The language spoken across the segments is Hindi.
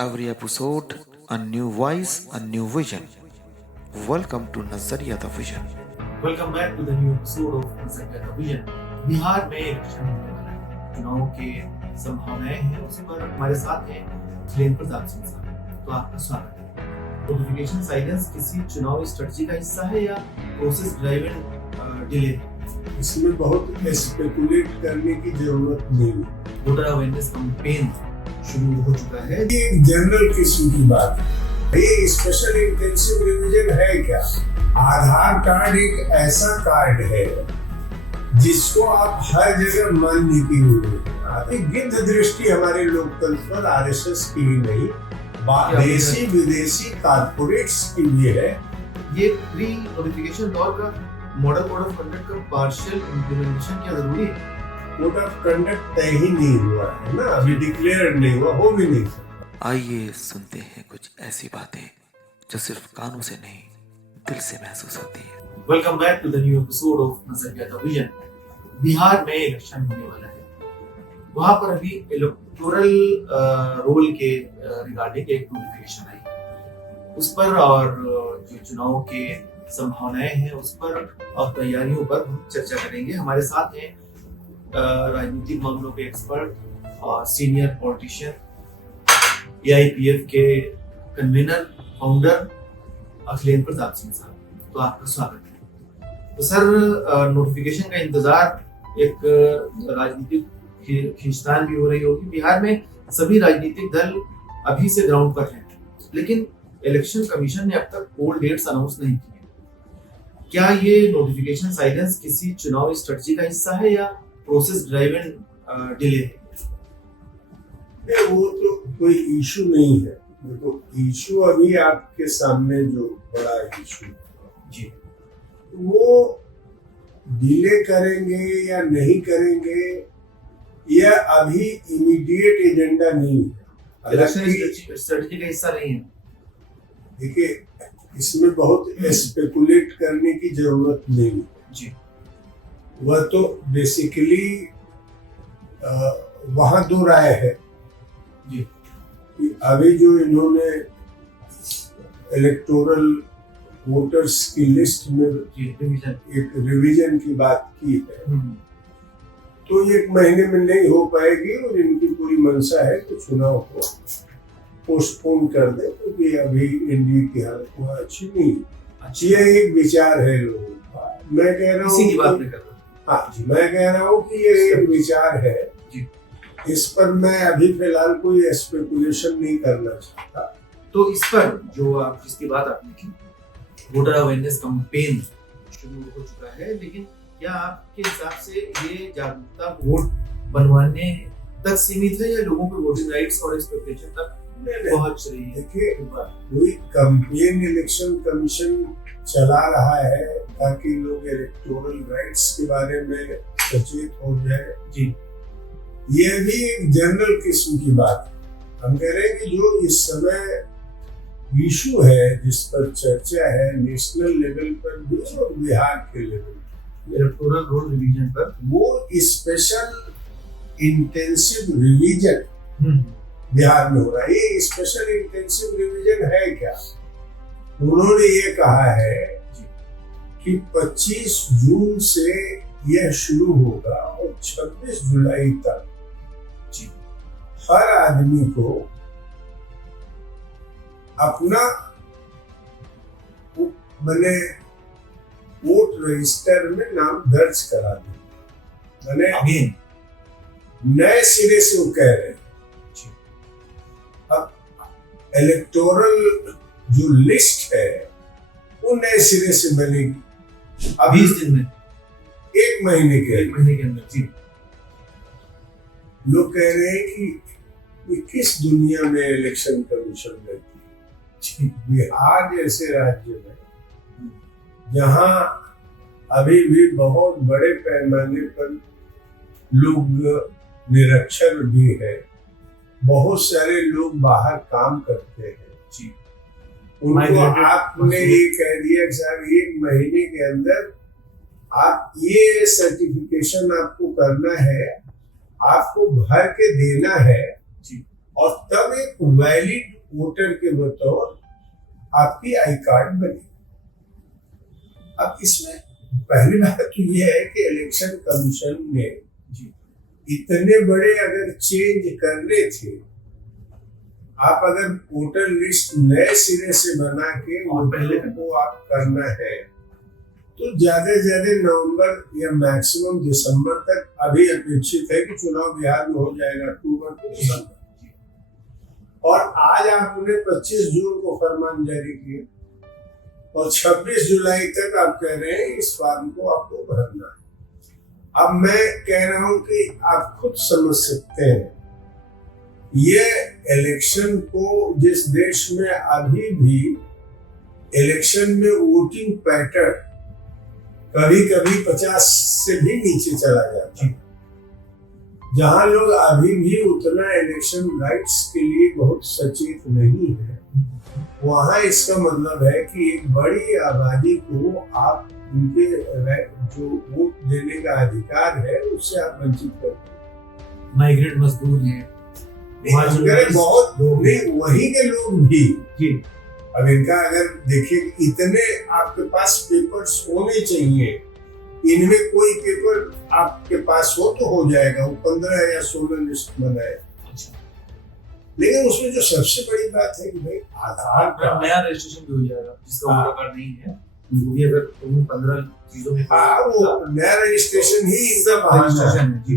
Every episode, a new voice, a new vision. Welcome to Nazariya the Vision. Welcome back to the new episode of Nazariya the vision. Bihar में इलेक्शन होने वाला है, चुनाव के संभावनाएं हैं, उस पर हमारे साथ हैं खिलेन प्रताप सिंह साहब। तो आपका स्वागत है। नोटिफिकेशन साइलेंस किसी चुनाव स्ट्रेटजी का हिस्सा है या प्रोसेस ड्राइवन डिले? इसमें बहुत स्पेकुलेट करने की जरूरत नहीं है। वोटर अवेयरनेस कैंपेन शुरू हो चुका है। ये एक जनरल किस्म की बात है। ये स्पेशल इंटेंसिव रिवीजन है क्या? आधार कार्ड एक ऐसा कार्ड है जिसको आप हर जगह मान्य किए हुए। गिद्ध दृष्टि हमारे लोकतंत्र पर आरएसएस की भी नहीं, देशी विदेशी कारपोरेट्स की भी है। ये प्री नोटिफिकेशन लॉ का मॉडल कोड ऑफ कंडक्ट का पार्शियल इम्प्लीमेंटेशन क्या जरूरी है? कोड ऑफ कंडक्ट तय ही नहीं हुआ है ना, अभी डिक्लेयर नहीं हुआ, हो भी नहीं सकता। आइए सुनते हैं कुछ ऐसी बातें जो सिर्फ कानों से नहीं, दिल से महसूस होती है। Welcome back to the new episode of Nazariya the vision. Bihar में इलेक्शन होने वाला है, वहां पर अभी इलेक्टोरल रोल के रिगार्डिंग एक नोटिफिकेशन आई, उस पर और जो चुनाव के संभावनाएं हैं उस पर और तैयारियों पर हम चर्चा करेंगे। हमारे साथ हैं राजनीतिक मामलों के एक्सपर्ट और सीनियर पॉलिटिशियन, एआईपीएफ के कन्वीनर फाउंडर खिलेन प्रताप सिंह साहब। तो आपका स्वागत है। तो सर, नोटिफिकेशन का इंतजार एक राजनीतिक खींचतान भी हो रही होगी। बिहार में सभी राजनीतिक दल अभी से ग्राउंड पर हैं, लेकिन इलेक्शन कमीशन ने अब तक पोल डेट्स अनाउंस नहीं की है। क्या ये नोटिफिकेशन साइलेंस किसी चुनाव स्ट्रेटजी का हिस्सा है या प्रोसेस ड्राइवन डिले है? वो तो कोई इशू नहीं है। देखो, इशू अभी आपके सामने जो बड़ा इशू जी, वो डिले करेंगे या नहीं करेंगे, यह अभी इमीडिएट एजेंडा नहीं है। इलेक्शन स्ट्रेटजी का हिस्सा नहीं है। देखिए, इसमें बहुत स्पेकुलेट करने की जरूरत नहीं है जी। वह तो बेसिकली वहां दो राय है जी। कि अभी जो इन्होंने इलेक्टोरल वोटर्स की लिस्ट में एक रिवीजन की बात की है, तो ये 1 महीने में नहीं हो पाएगी और इनकी पूरी मंशा है कि चुनाव को पोस्टपोन कर दे, क्योंकि अभी इंडिया की हालत वहाँ अच्छी नहीं है। ये एक विचार है लोगों का। मैं कह रहा हूँ, हाँ जी, मैं कह रहा हूँ कि ये एक विचार है जी। इस पर मैं अभी फिलहाल कोई स्पेकुलेशन नहीं करना चाहता। तो इस पर जो आप जिसकी बात आपने की, वोटर अवेयरनेस कैंपेन शुरू हो चुका है, लेकिन क्या आपके हिसाब से ये जागरूकता वोट बनवाने तक सीमित है या लोगों के वोटिंग राइट्स और एक्सपेक्टेशन तक पहुंच रही है? देखिए, कोई कैंपेन इलेक्शन कमीशन चला रहा है ताकि लोग इलेक्टोरल राइट्स के बारे में सचेत हो जाए जी। ये भी एक जनरल किस्म की बात है। हम कह रहे हैं कि जो इस समय इशू है, जिस पर चर्चा है नेशनल लेवल पर भी और बिहार के लेवल इलेक्टोरल रोल रिवीजन पर, वो स्पेशल इंटेंसिव रिवीजन बिहार में हो रहा है। ये स्पेशल इंटेंसिव रिवीजन है क्या? उन्होंने ये कहा है कि 25 जून से यह शुरू होगा और 26 जुलाई तक हर आदमी को अपना मैंने वोट रजिस्टर में नाम दर्ज करा दे। मैंने नए सिरे से वो कह रहे हैं। अब इलेक्टोरल जो लिस्ट है वो नए सिरे से बनेगी अभी 20 दिन में, 1 महीने के अंदर जी। लोग कह रहे हैं कि किस दुनिया में इलेक्शन कमीशन रहती है। बिहार जैसे राज्य में जहां अभी भी बहुत बड़े पैमाने पर लोग निरक्षर भी है, बहुत सारे लोग बाहर काम करते हैं जी, उनको आपने ये कह दिया कि साहब 1 महीने के अंदर आप ये सर्टिफिकेशन आपको करना है, आपको भर के देना है और तब एक वैलिड वोटर के बतौर आपकी आई कार्ड बने। अब इसमें पहली बात तो यह है कि इलेक्शन कमीशन ने इतने बड़े अगर चेंज करने थे, आप अगर वोटर लिस्ट नए सिरे से बना के और पहले को आप करना है तो ज्यादा से ज्यादा नवंबर या मैक्सिमम दिसंबर तक अभी अपेक्षित है कि चुनाव बिहार में हो जाएगा, अक्टूबर to दिसंबर। और आज आपने 25 जून को फरमान जारी किया और 26 जुलाई तक आप कह रहे हैं इस फॉर्म को आपको भरना है। अब मैं कह रहा हूं कि आप खुद समझ सकते हैं, ये इलेक्शन को जिस देश में अभी भी इलेक्शन में वोटिंग पैटर्न कभी कभी 50 से भी नीचे चला जाता है, जहां लोग अभी भी उतना इलेक्शन राइट्स के लिए बहुत सचेत नहीं है, वहां इसका मतलब है कि एक बड़ी आबादी को आप उनके जो वोट देने का अधिकार है उससे आप वंचित करते हैं। माइग्रेंट मजदूर हैं, बहुत नहीं, वहीं के लोग भी जी। अब इनका अगर देखिए इतने आपके पास पेपर्स होने चाहिए, इनमें कोई पेपर आपके पास हो तो हो जाएगा, वो 15 या 16 लिस्ट बनाए। लेकिन उसमें जो सबसे बड़ी बात है कि भाई आधार कार्ड नया रजिस्ट्रेशन भी हो जाएगा, जिसका वोटर कार्ड नहीं है वो भी अगर 15 चीजों में वो नया रजिस्ट्रेशन ही इनका रजिस्ट्रेशन है जी।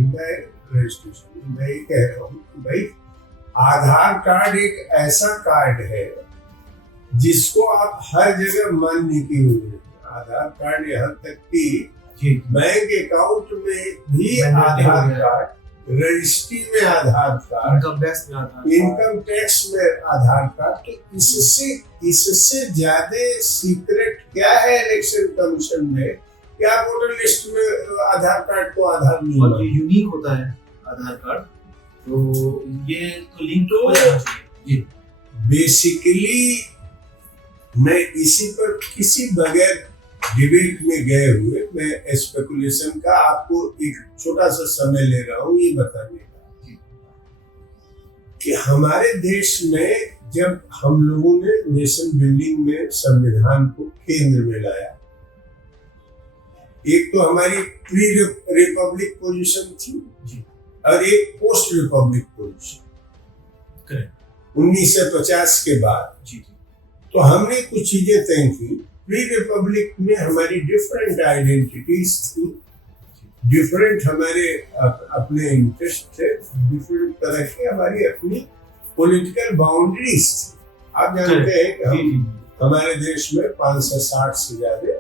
रजिस्ट्रेशन मैं ये कह रहा हूँ कि भाई आधार कार्ड एक ऐसा कार्ड है जिसको आप हर जगह मान्य किए हुए हैं। आधार कार्ड यहाँ तक कि बैंक अकाउंट में भी आधार कार्ड, रजिस्ट्री में आधार कार्ड, इनकम टैक्स में आधार कार्ड। तो इससे ज्यादा सीक्रेट क्या है इलेक्शन कमीशन में, क्या वोटर लिस्ट में आधार कार्ड को आधार नहीं बहुत यूनिक होता है आधार कार्ड, तो ये तो लिंक तो हो जाना चाहिए। बेसिकली मैं इसी पर किसी बगैर डिबेट में गए हुए मैं स्पेकुलेशन का आपको एक छोटा सा समय ले रहा हूं ये बताने का कि हमारे देश में जब हम लोगों ने नेशन बिल्डिंग में संविधान को केंद्र में लाया, एक तो हमारी प्री रिपब्लिक पोजीशन थी और एक पोस्ट रिपब्लिक पोजीशन 1950 के बाद। तो हमने कुछ चीजें तय की। प्री रिपब्लिक में हमारी डिफरेंट आइडेंटिटीज थी, डिफरेंट हमारे अपने इंटरेस्ट थे, डिफरेंट तरह की हमारी अपनी पॉलिटिकल बाउंड्रीज थी। आप जानते हैं कि हमारे देश में 560 से ज्यादा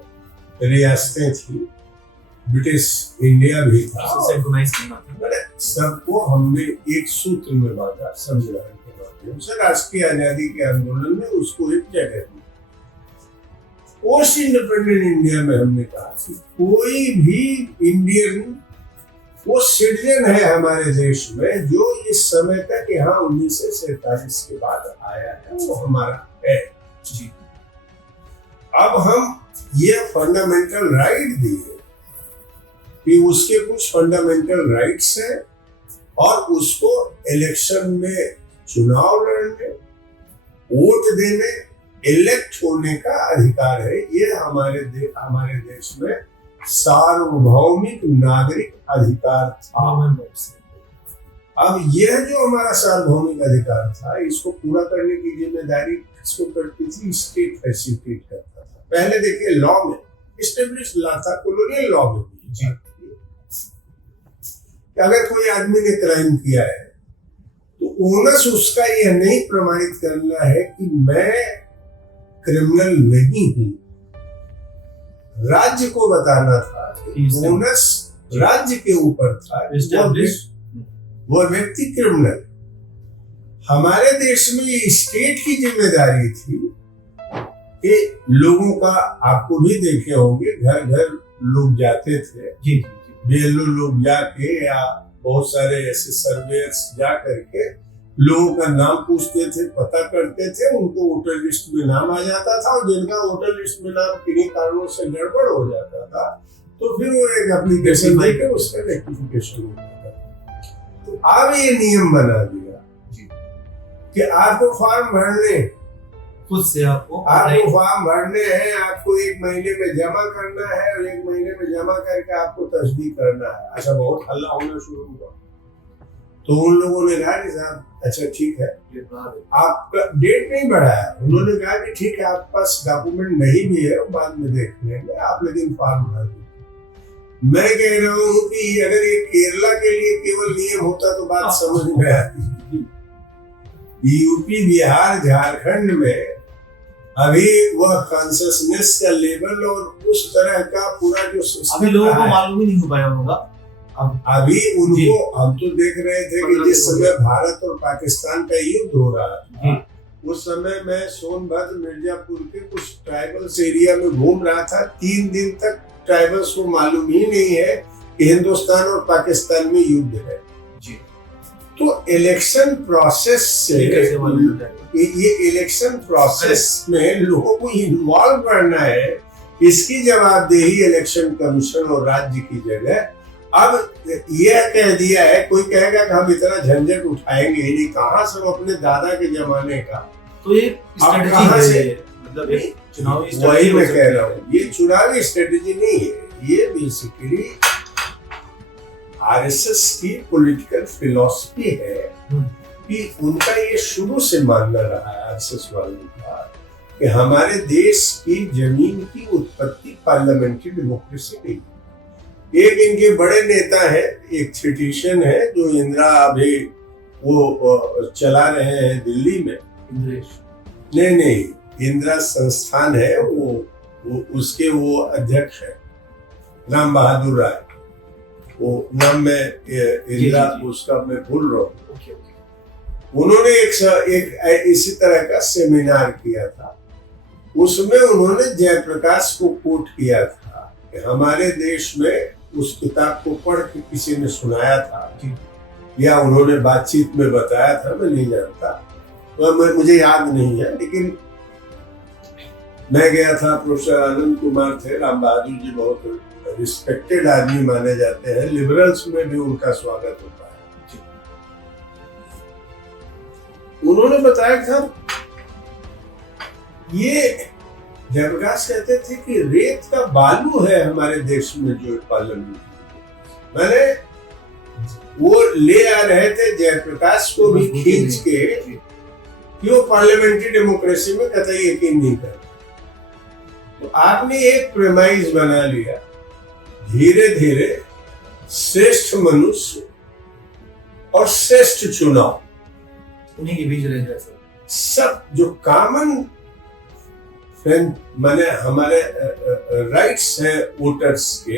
रियासतें थी, ब्रिटिश इंडिया भी था, सबको हमने एक सूत्र में बांधा संविधान के माध्यम से। राष्ट्रीय आजादी के आंदोलन में उसको एक जगह दी। पोस्ट इंडिपेंडेंट इंडिया में हमने कहा कि कोई भी इंडियन वो सिटीजन है हमारे देश में जो इस समय तक यहाँ 1947 के बाद आया है वो हमारा है। अब हम ये फंडामेंटल राइट दिए कि उसके कुछ फंडामेंटल राइट्स हैं और उसको इलेक्शन में चुनाव लड़ने, वोट देने, इलेक्ट होने का अधिकार है। ये हमारे देश में सार्वभौमिक नागरिक अधिकार था। अब यह जो हमारा सार्वभौमिक अधिकार था, इसको पूरा करने की जिम्मेदारी किसको करती थी? स्टेट फैसिलिटेट करता था। पहले देखिए लॉ में एस्टेब्लिश लॉ था, कॉलोनियल लॉ में भी अगर कोई आदमी ने क्राइम किया है तो ओनस उसका यह नहीं प्रमाणित करना है कि मैं क्रिमिनल नहीं हूं, राज्य को बताना था। ओनस राज्य के ऊपर था, वो व्यक्ति क्रिमिनल। हमारे देश में ये स्टेट की जिम्मेदारी थी कि लोगों का, आपको भी देखे होंगे, घर घर लोग जाते थे, बीएलओ लोग जाके या बहुत सारे ऐसे सर्वेयर्स जा करके लोगों का नाम पूछते थे, पता करते थे, उनको वोटर लिस्ट में नाम आ जाता था और जिनका वोटर लिस्ट में नाम किन्हीं कारणों से गड़बड़ हो जाता था तो फिर वो एक एप्लीकेशन देकर उसका रेक्टिफिकेशन होता था। तो अब ये नियम बना दिया कि आपको फॉर्म भरने हैं, खुद से आपको आपको फॉर्म भरने हैं, आपको 1 महीने में जमा करना है और 1 महीने में जमा करके आपको तस्दीक करना है। अच्छा, बहुत हल्ला होना शुरू हुआ, तो उन लोगों ने कहा कि साहब अच्छा ठीक है, आपका डेट नहीं बढ़ाया। उन्होंने कहा कि ठीक है, आपके पास डॉक्यूमेंट नहीं भी है, बाद में देख लेंगे, आप लेकिन फॉर्म भर दीजिए। मैं कह रहा हूँ कि अगर ये केरला के लिए केवल नियम होता तो बात समझ में आती। यूपी, बिहार, झारखंड में अभी वह कॉन्शियसनेस का लेवल और उस तरह का पूरा जो अभी लोगों को मालूम ही नहीं हो पाया होगा। अभी उनको हम तो देख रहे थे कि जिस समय भारत और पाकिस्तान का युद्ध हो रहा था, उस समय मैं सोनभद्र, मिर्जापुर के कुछ ट्राइबल्स एरिया में घूम रहा था। 3 दिन तक ट्राइबल्स को मालूम ही नहीं है कि हिंदुस्तान और पाकिस्तान में युद्ध है। तो इलेक्शन प्रोसेस से ये इलेक्शन प्रोसेस में लोगों को इन्वॉल्व करना है, इसकी जवाबदेही इलेक्शन कमीशन और राज्य की जगह अब यह कह दिया है। कोई कहेगा कि हम इतना झंझट उठाएंगे ही नहीं, कहाँ से अपने दादा के जमाने का। तो ये कहाँ से, मतलब एक चुनावी वही मैं कह रहा हूँ, ये चुनावी स्ट्रेटेजी नहीं है, ये बेसिकली आरएसएस की पॉलिटिकल फिलॉसफी है कि उनका ये शुरू से मानना रहा है आरएसएस वालों का कि हमारे देश की जमीन की उत्पत्ति पार्लियामेंट्री डेमोक्रेसी नहीं। एक इनके बड़े नेता है, एक थियोटिशियन है जो इंदिरा अभी वो चला रहे हैं दिल्ली में। नहीं, इंदिरा संस्थान है, वो उसके वो अध्यक्ष है, राम बहादुर राय। वो नाम में इंदिरा उसका मैं भूल रहा हूँ। उन्होंने एक इसी तरह का सेमिनार किया था, उसमें उन्होंने जयप्रकाश को कोट किया था कि हमारे देश में उस किताब को पढ़ के किसी ने सुनाया था या उन्होंने बातचीत में बताया था, मैं नहीं जानता, तो मुझे याद नहीं है, लेकिन मैं गया था। प्रोफेसर आनंद कुमार थे, राम बहादुर जी बहुत रिस्पेक्टेड आदमी माने जाते हैं, लिबरल्स में भी उनका स्वागत होता है। उन्होंने बताया था ये जयप्रकाश कहते थे कि रेत का बालू है हमारे देश में जो पार्लियामेंट, मैंने वो ले आ रहे थे जयप्रकाश को भी खींच के कि वो पार्लियामेंट्री डेमोक्रेसी में कतई यकीन नहीं करते। तो आपने एक प्रेमाइज बना लिया, धीरे धीरे श्रेष्ठ मनुष्य और श्रेष्ठ चुनाव उन्हीं के बीच रह जाए सब जो कॉमन माने हमारे राइट्स हैं वोटर्स के,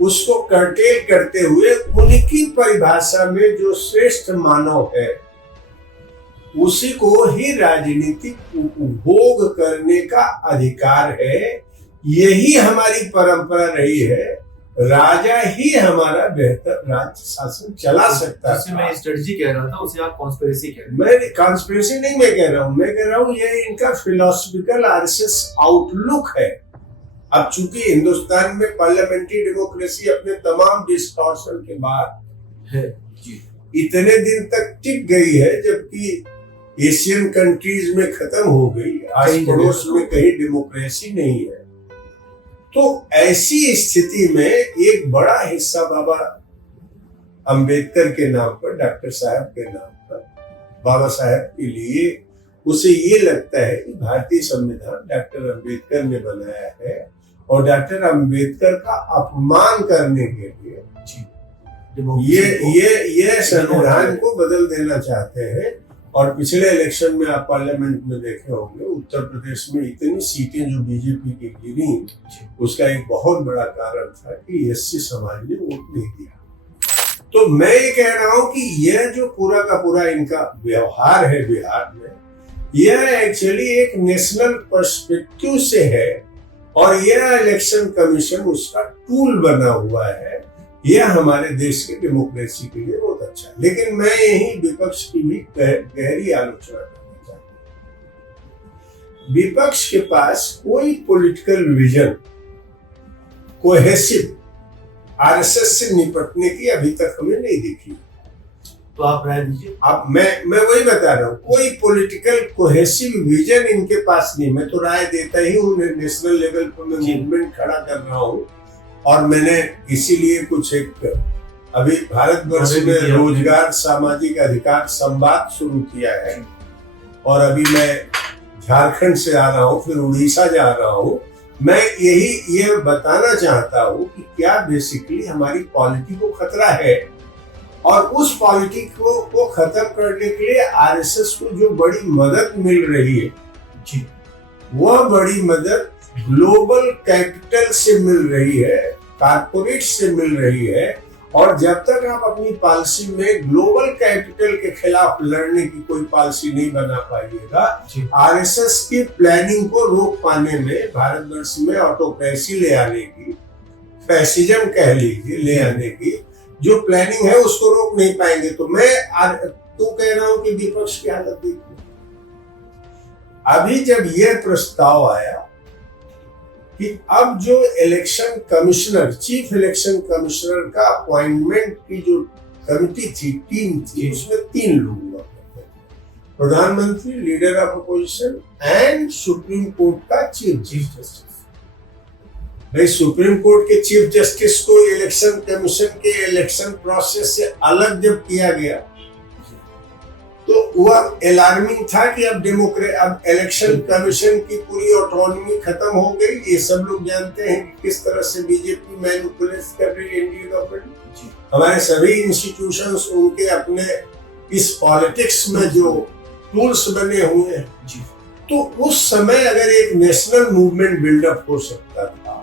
उसको कर्टेल करते हुए उनकी परिभाषा में जो श्रेष्ठ मानव है उसी को ही राजनीतिक उपभोग करने का अधिकार है। यही हमारी परंपरा रही है, राजा ही हमारा बेहतर राज्य शासन चला सकता है। मैं स्ट्रेटजी कह रहा था, उसे आप कॉन्स्पिरेसी कह रहे हैं। मैं कॉन्स्पिरेसी नहीं मैं कह रहा हूँ, मैं कह रहा हूँ ये इनका फिलोसफिकल आरएसएस आउटलुक है। अब चूंकि हिंदुस्तान में पार्लियामेंट्री डेमोक्रेसी अपने तमाम डिस्टॉर्शन के बाद है इतने दिन तक टिक गई है, जबकि एशियन कंट्रीज में खत्म हो गई, आज पड़ोस में कहीं डेमोक्रेसी नहीं है। तो ऐसी स्थिति में एक बड़ा हिस्सा बाबा अंबेडकर के नाम पर, डॉक्टर साहब के नाम पर, बाबा साहब के लिए उसे ये लगता है कि भारतीय संविधान डॉक्टर अंबेडकर ने बनाया है और डॉक्टर अंबेडकर का अपमान करने के लिए ये संविधान को बदल देना चाहते हैं। और पिछले इलेक्शन में आप पार्लियामेंट में देखे होंगे, उत्तर प्रदेश में इतनी सीटें जो बीजेपी की गिरी, उसका एक बहुत बड़ा कारण था कि एससी समाज ने वोट नहीं दिया। तो मैं ये कह रहा हूं कि यह जो पूरा का पूरा इनका व्यवहार है बिहार में, यह एक्चुअली एक नेशनल पर्सपेक्टिव से है और यह इलेक्शन कमीशन उसका टूल बना हुआ है। यह हमारे देश की डेमोक्रेसी के लिए बहुत अच्छा है। लेकिन मैं यही विपक्ष की भी गहरी आलोचना करना चाहता हूं। विपक्ष के पास कोई पॉलिटिकल विजन, कोहेसिव आरएसएस से निपटने की अभी तक हमें नहीं दिखी। तो आप राय दीजिए। अब मैं वही बता रहा हूँ, कोई पॉलिटिकल कोहेसिव विजन इनके पास नहीं। मैं तो राय देता ही हूँ, नेशनल लेवल पर मैं मूवमेंट खड़ा कर रहा हूँ, और मैंने इसीलिए कुछ एक अभी भारतवर्ष में रोजगार सामाजिक अधिकार संवाद शुरू किया है, और अभी मैं झारखंड से आ रहा हूँ, फिर उड़ीसा जा रहा हूँ। मैं ये बताना चाहता हूँ कि क्या बेसिकली हमारी पॉलिटी को खतरा है, और उस पॉलिटी को खत्म करने के लिए आरएसएस को जो बड़ी मदद मिल रही है जी, वह बड़ी मदद ग्लोबल कैपिटल से मिल रही है, कारपोरेट से मिल रही है। और जब तक आप अपनी पॉलिसी में ग्लोबल कैपिटल के खिलाफ लड़ने की कोई पॉलिसी नहीं बना पाइएगा, आरएसएस की प्लानिंग को रोक पाने में, भारतवर्ष में ऑटोक्रेसी ले आने की, फैसिज्म कह लीजिए ले आने की जो प्लानिंग है, उसको रोक नहीं पाएंगे। तो मैं तो कह रहा हूं कि विपक्ष की हालत देखिए। अभी जब यह प्रस्ताव आया कि अब जो election commissioner, chief election commissioner का अपॉइंटमेंट की जो कमिटी थी, टीम थी, उसमें 3 लोग हुआ करते थे, प्रधानमंत्री, leader of opposition and supreme court का चीफ जस्टिस। भाई, सुप्रीम कोर्ट के चीफ जस्टिस को इलेक्शन कमीशन के इलेक्शन प्रोसेस से अलग जब किया गया, तो वह अलार्मिंग था कि अब इलेक्शन कमीशन की पूरी ऑटोनॉमी खत्म हो गई। ये सब लोग जानते हैं कि किस तरह से बीजेपी मैनिपुलेट कर रही है इंडियन गवर्नमेंट। हमारे सभी इंस्टीट्यूशंस उनके अपने इस पॉलिटिक्स में जो टूल्स बने हुए हैं, तो उस समय अगर एक नेशनल मूवमेंट बिल्डअप हो सकता था,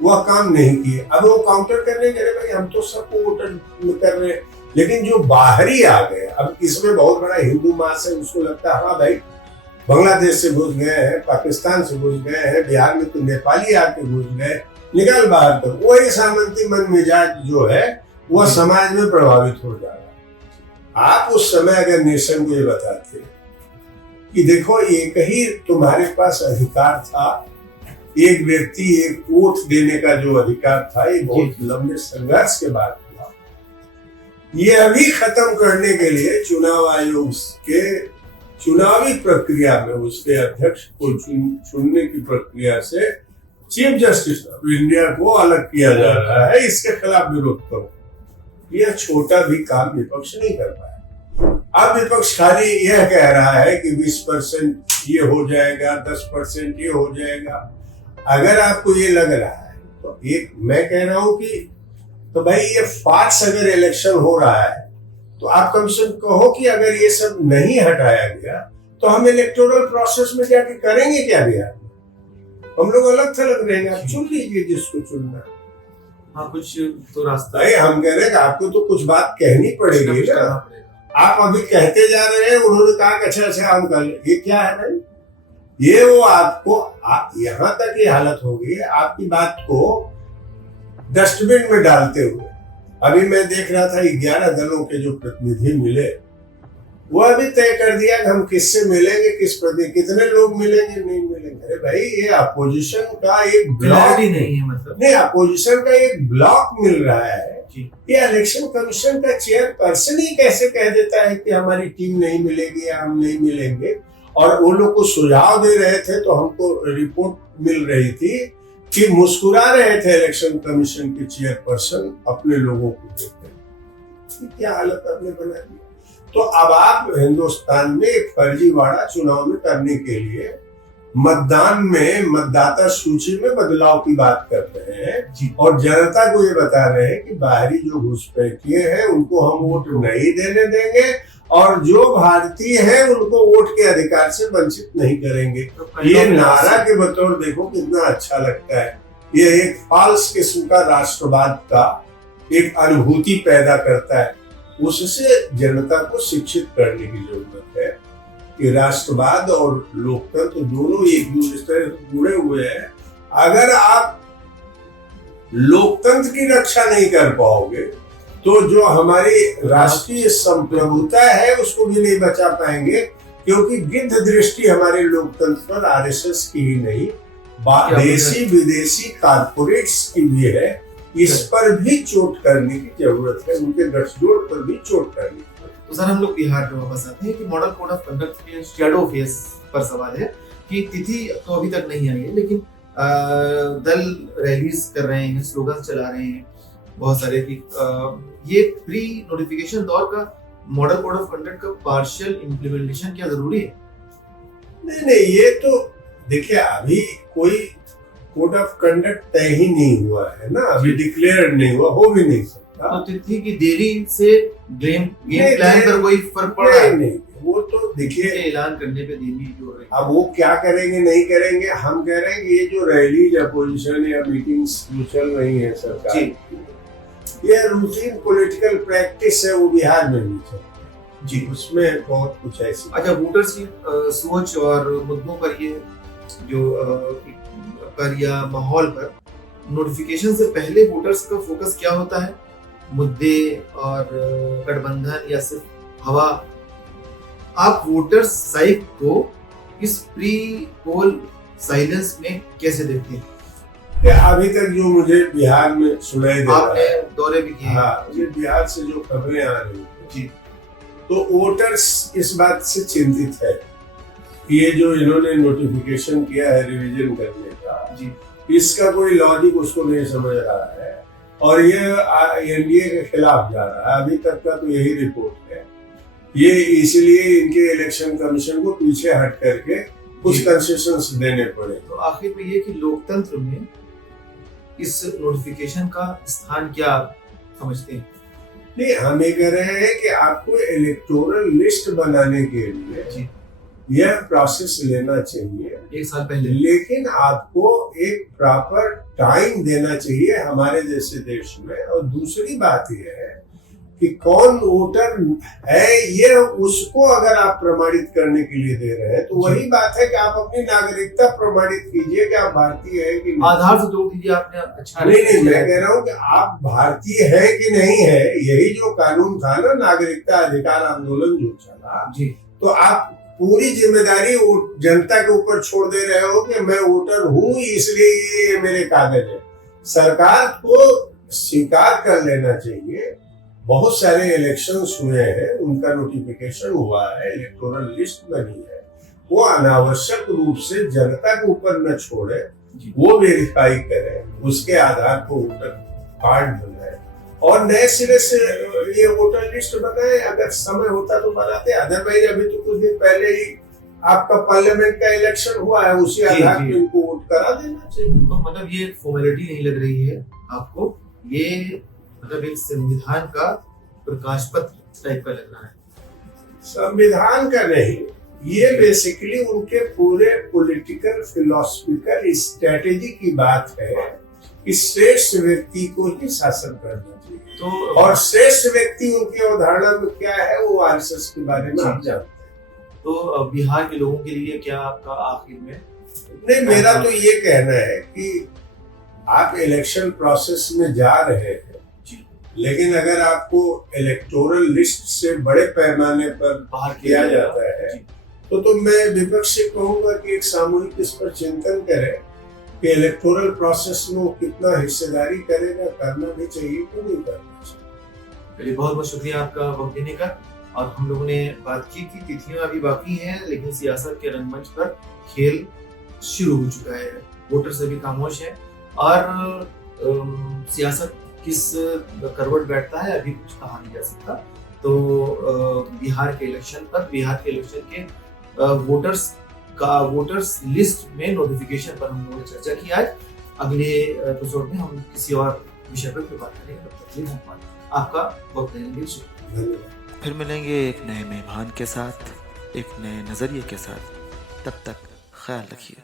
वह काम नहीं किए। अब वो काउंटर करने के लिए भाई हम तो सबको वोट कर रहे हैं, लेकिन जो बाहरी आ गए, अब इसमें बहुत बड़ा हिंदू मास है, उसको लगता है हाँ भाई बांग्लादेश से घुस गए हैं, पाकिस्तान से घुस गए हैं, बिहार में तो नेपाली आके घुस गए, निकाल बाहर। तो वही सामंती मन मिजाज जो है वह समाज में प्रभावित हो जा रहा है। आप उस समय अगर नेशन को ये बताते कि देखो एक ही तुम्हारे पास अधिकार था, एक व्यक्ति एक वोट देने का जो अधिकार था, ये बहुत लंबे संघर्ष के बाद हुआ। ये अभी खत्म करने के लिए चुनाव आयोग के चुनावी प्रक्रिया में उसके अध्यक्ष को चुनने की प्रक्रिया से चीफ जस्टिस ऑफ इंडिया को अलग किया जा रहा है। इसके खिलाफ विरोध करो। यह छोटा भी काम विपक्ष नहीं कर पाया। अब विपक्ष खाली यह कह रहा है कि 20% ये हो जाएगा, 10% ये हो जाएगा। अगर आपको ये लग रहा है तो एक मैं कह रहा हूं कि तो भाई ये फार्स अगर इलेक्शन हो रहा है तो आप कम से कम कहो कि अगर ये सब नहीं हटाया गया तो हम इलेक्टोरल प्रोसेस में जाके करेंगे क्या बिहार में? हम लोग अलग थलग रहेंगे। आप चुन लीजिए जिसको चुनना। हाँ, कुछ तो रास्ता है। हम कह रहे हैं कि आपको तो कुछ बात कहनी पड़ेगी ना। आप अभी कहते जा रहे हैं, उन्होंने कहा कि अच्छा हम कर ले। ये क्या है भाई? ये वो आपको यहाँ तक ये हालत हो गई है आपकी बात को डस्टबिन में डालते हुए। अभी मैं देख रहा था 11 दलों के जो प्रतिनिधि मिले, वो अभी तय कर दिया कि हम किससे मिलेंगे, कितने लोग मिलेंगे, नहीं मिलेंगे। अरे भाई, ये अपोजिशन का एक ब्लॉक नहीं है, मतलब नहीं, अपोजिशन का एक ब्लॉक मिल रहा है। ये इलेक्शन कमीशन का चेयरपर्सन ही कैसे कह देता है कि हमारी टीम नहीं मिलेगी या हम नहीं मिलेंगे। और वो लोग को सुझाव दे रहे थे तो हमको रिपोर्ट मिल रही थी कि मुस्कुरा रहे थे इलेक्शन कमीशन के चेयरपर्सन अपने लोगों को देखते। क्या हालत आपने बना दी। तो अब आप हिंदुस्तान में एक फर्जीवाड़ा चुनाव में करने के लिए मतदान में मतदाता सूची में बदलाव की बात कर रहे हैं और जनता को ये बता रहे हैं कि बाहरी जो घुसपैठिए हैं उनको हम वोट नहीं देने देंगे और जो भारतीय हैं उनको वोट के अधिकार से वंचित नहीं करेंगे। ये नारा के बतौर देखो कितना अच्छा लगता है। ये एक फॉल्स किस्म का राष्ट्रवाद का एक अनुभूति पैदा करता है। उससे जनता को शिक्षित करने की जरूरत है कि राष्ट्रवाद और लोकतंत्र दोनों एक दूसरे से जुड़े हुए हैं। अगर आप लोकतंत्र की रक्षा नहीं कर पाओगे तो जो हमारी राष्ट्रीय संप्रभुता है उसको भी नहीं बचा पाएंगे, क्योंकि गिद्ध दृष्टि हमारे लोकतंत्र पर आरएसएस की ही नहीं, देशी विदेशी कारपोरेट्स की भी है। इस पर भी चोट करने की जरूरत है, उनके गठजोड़ पर भी चोट करनी है। तो सर हम लोग बिहार में वापस आते हैं कि मॉडल कोड ऑफ कंडक्ट के शैडो फेस पर सवाल है कि तिथि तो अभी तक नहीं आई है, लेकिन दल रैलीज कर रहे हैं, स्लोगन चला रहे हैं बहुत सारे कि ये प्री नोटिफिकेशन दौर का मॉडल कोड ऑफ कंडक्ट का पार्शियल इम्प्लीमेंटेशन क्या जरूरी है? नहीं, ये तो देखिए अभी कोई कोड ऑफ कंडक्ट तय ही नहीं हुआ है ना, अभी डिक्लेयर नहीं हुआ, हो भी नहीं सकता। तो तिथि की देरी से गेम प्लान पर कोई फर्क पड़ रहा है? नहीं, वो तो देखिए ऐलान करने पे देरी जो रही। अब वो क्या करेंगे नहीं करेंगे, हम कह रहे हैं कि ये जो रैली अपोजिशन या मीटिंग्स जो चल रही है सरकार की, ये रूटीन पॉलिटिकल प्रैक्टिस है, वो बिहार में भी चल जी, उसमें बहुत कुछ ऐसी। अच्छा, वोटर्स की सोच और मुद्दों पर ये जो पर या माहौल पर नोटिफिकेशन से पहले वोटर्स का फोकस क्या होता है? मुद्दे और गठबंधन या सिर्फ हवा? आप वोटर्स साइक को इस प्री पोल साइलेंस में कैसे देखते हैं? अभी तक जो मुझे बिहार में सुनाई दे रहा आपने है, दौरे भी किए? हाँ, मुझे बिहार से जो खबरें आ रही हैं जी, तो वोटर्स इस बात से चिंतित है कि ये जो इन्होंने नोटिफिकेशन किया है रिवीजन करने का जी, इसका कोई लॉजिक उसको नहीं समझ रहा है और ये एनडीए के खिलाफ जा रहा है। अभी तक का तो यही रिपोर्ट है। ये इसलिए इनके इलेक्शन कमीशन को पीछे हट करके कुछ कंसेशंस देने पड़े। तो आखिर में ये कि लोकतंत्र में इस नोटिफिकेशन का स्थान क्या समझते हैं? नहीं, हम ये कह रहे हैं कि आपको इलेक्टोरल लिस्ट बनाने के लिए यह प्रोसेस लेना चाहिए 1 साल पहले, लेकिन आपको एक प्रॉपर टाइम देना चाहिए हमारे जैसे देश में। और दूसरी बात यह है कि कौन वोटर है, ये उसको अगर आप प्रमाणित करने के लिए दे रहे हैं तो वही बात है कि आप अपनी नागरिकता प्रमाणित कीजिए कि आप भारतीय है कि नहीं। आधार से जोड़ दीजिए आपने। अच्छा, नहीं, मैं कह रहा हूँ कि आप भारतीय है कि नहीं है। यही जो कानून था ना, नागरिकता अधिकार आंदोलन जो चला जी, तो आप पूरी जिम्मेदारी जनता के ऊपर छोड़ दे रहे हो कि मैं वोटर हूँ इसलिए ये मेरे कागज है। सरकार को स्वीकार कर लेना चाहिए। बहुत सारे इलेक्शंस हुए हैं, उनका नोटिफिकेशन हुआ है, इलेक्टोरल लिस्ट बनी है, वो अनावश्यक रूप से जनता के ऊपर न छोड़े, वो वेरीफाई करे, उसके आधार पर वोटर कार्ड बनाए और नए सिरे से ये वोटर लिस्ट बनाए। अगर समय होता तो बनाते, अदरवाइज अभी तो कुछ दिन पहले ही आपका पार्लियामेंट का इलेक्शन हुआ है, उसी आधार पर इनको वोट करा देना चाहिए। तो मतलब ये फॉर्मेलिटी नहीं लग रही है आपको? ये मतलब एक संविधान का प्रकाश पत्र टाइप का लग रहा है? संविधान का नहीं, ये बेसिकली उनके पूरे पॉलिटिकल फिलोसफिकल स्ट्रेटेजी की बात है कि श्रेष्ठ व्यक्ति को ही शासन करना चाहिए। तो और श्रेष्ठ व्यक्ति उनकी अवधारणा में क्या है वो आरएसएस के बारे में आप जानते हैं। तो बिहार के लोगों के लिए क्या आपका आखिर में? नहीं, मेरा तो ये कहना है कि आप इलेक्शन प्रोसेस में जा रहे हैं, लेकिन अगर आपको इलेक्टोरल लिस्ट से बड़े पैमाने पर बाहर किया जाता है तो मैं विपक्ष से कहूंगा कि एक सामूहिक इस पर चिंतन करें कि इलेक्टोरल प्रोसेस में वो कितना हिस्सेदारी करेगा, करना भी चाहिए कि नहीं करना चाहिए। बहुत बहुत शुक्रिया आपका वक्त देने का। और हम लोगों ने बात की कि तिथियां अभी बाकी हैं, लेकिन सियासत के रंगमंच पर खेल शुरू हो चुका है। वोटर सभी खामोश है और सियासत किस करवट बैठता है अभी कुछ कहा नहीं जा सकता। तो बिहार के इलेक्शन के वोटर्स लिस्ट में नोटिफिकेशन पर हम लोगों ने चर्चा की। आज अगले एपिसोड में हम किसी और विषय पर बात करेंगे। तब तक के लिए धन्यवाद आपका वक्त देने के लिए शुक्रिया। फिर मिलेंगे एक नए मेहमान के साथ, एक नए नजरिए के साथ। तब तक ख्याल रखिए।